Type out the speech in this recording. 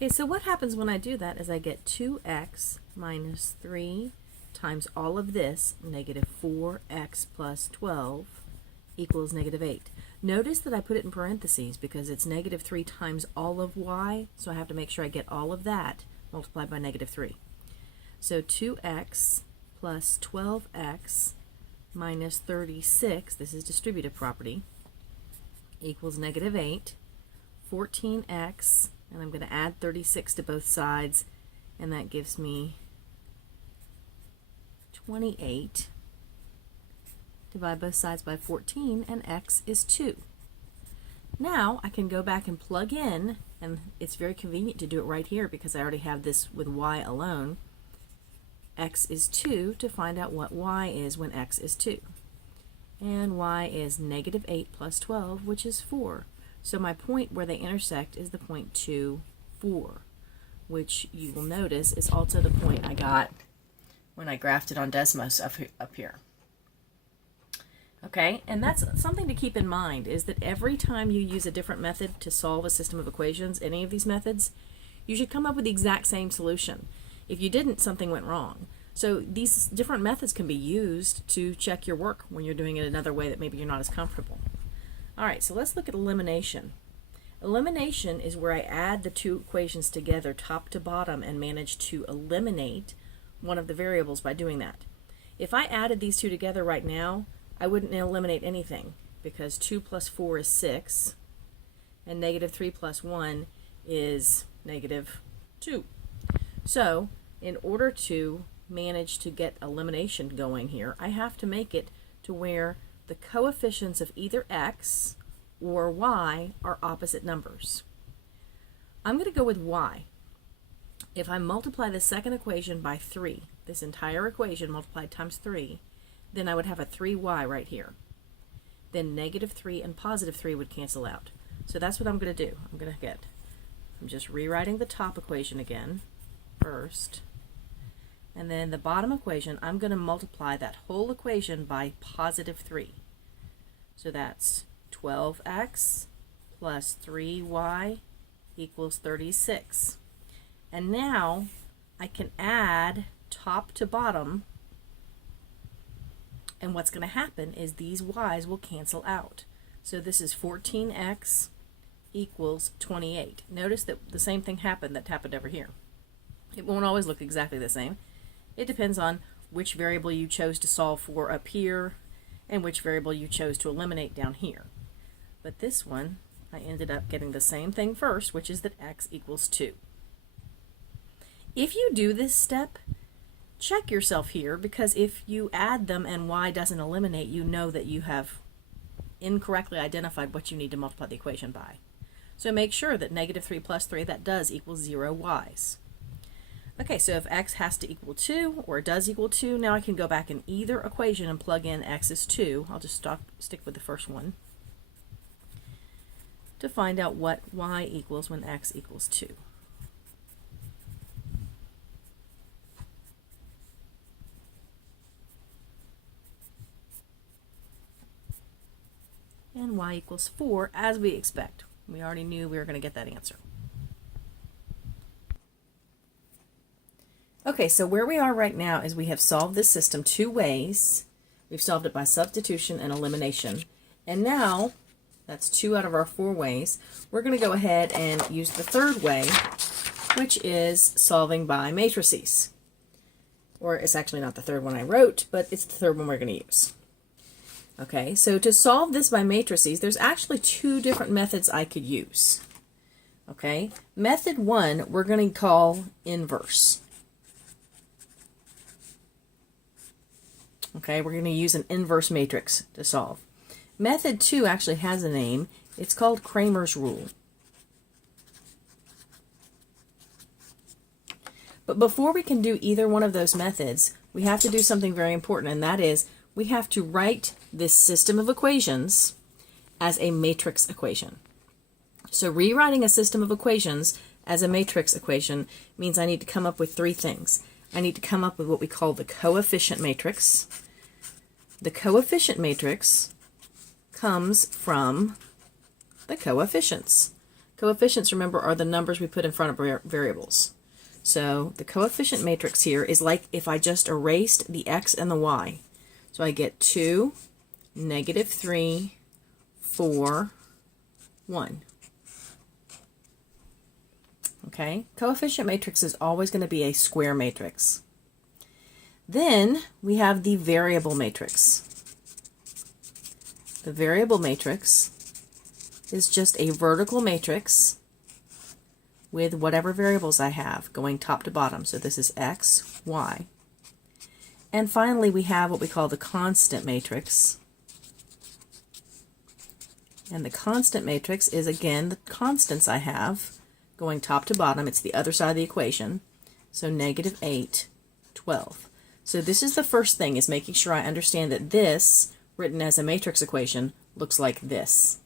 Okay, so what happens when I do that is I get 2x minus 3 times all of this, negative 4x plus 12, equals negative 8. Notice that I put it in parentheses because it's negative 3 times all of y, so I have to make sure I get all of that multiplied by negative 3. So 2x plus 12x minus 36, this is distributive property, equals negative 8. 14x, and I'm going to add 36 to both sides, and that gives me 28. Divide both sides by 14, and x is 2. Now I can go back and plug in, and it's very convenient to do it right here because I already have this with y alone. X is 2 to find out what y is when x is 2. And y is negative 8 plus 12, which is 4. So my point where they intersect is the point 2, 4, which you will notice is also the point I got when I graphed it on Desmos up here. Okay, and that's something to keep in mind, is that every time you use a different method to solve a system of equations, any of these methods, you should come up with the exact same solution. If you didn't, something went wrong. So these different methods can be used to check your work when you're doing it another way that maybe you're not as comfortable. All right, so let's look at elimination. Elimination is where I add the two equations together top to bottom and manage to eliminate one of the variables by doing that. If I added these two together right now, I wouldn't eliminate anything because 2 plus 4 is 6 and negative 3 plus 1 is negative 2. So in order to manage to get elimination going here, I have to make it to where the coefficients of either x or y are opposite numbers. I'm going to go with y. If I multiply the second equation by 3, this entire equation multiplied times 3, then I would have a 3y right here. Then negative 3 and positive 3 would cancel out. So that's what I'm going to do. I'm just rewriting the top equation again first. And then the bottom equation, I'm going to multiply that whole equation by positive 3. So that's 12x plus 3y equals 36. And now I can add top to bottom, and what's going to happen is these y's will cancel out. So this is 14x equals 28. Notice that the same thing happened that happened over here. It won't always look exactly the same. It depends on which variable you chose to solve for up here and which variable you chose to eliminate down here. But this one, I ended up getting the same thing first, which is that x equals 2. If you do this step, check yourself here, because if you add them and y doesn't eliminate, you know that you have incorrectly identified what you need to multiply the equation by. So make sure that negative 3 plus 3, that does equal 0 y's. Okay, so if x has to equal 2, or does equal 2, now I can go back in either equation and plug in x is 2. I'll just stick with the first one to find out what y equals when x equals 2. And y equals 4, as we expect. We already knew we were going to get that answer. Okay, so where we are right now is we have solved this system two ways. We've solved it by substitution and elimination. And now, that's 2 out of our 4 ways. We're going to go ahead and use the third way, which is solving by matrices. Or it's actually not the third one I wrote, but it's the third one we're going to use. Okay, so to solve this by matrices, there's actually 2 different methods I could use. Okay, method 1 we're going to call inverse. Okay, we're going to use an inverse matrix to solve. Method 2 actually has a name. It's called Cramer's rule. But before we can do either one of those methods, we have to do something very important, and that is we have to write this system of equations as a matrix equation. So rewriting a system of equations as a matrix equation means I need to come up with 3 things. I need to come up with what we call the coefficient matrix. The coefficient matrix comes from the coefficients. Coefficients, remember, are the numbers we put in front of variables. So the coefficient matrix here is like if I just erased the x and the y. So I get 2, -3, 4, 1. Okay, coefficient matrix is always going to be a square matrix. Then we have the variable matrix. The variable matrix is just a vertical matrix with whatever variables I have going top to bottom. So this is x, y. And finally we have what we call the constant matrix. And the constant matrix is again the constants I have going top to bottom. It's the other side of the equation. So -8, 12. So this is the first thing, is making sure I understand that this, written as a matrix equation, looks like this.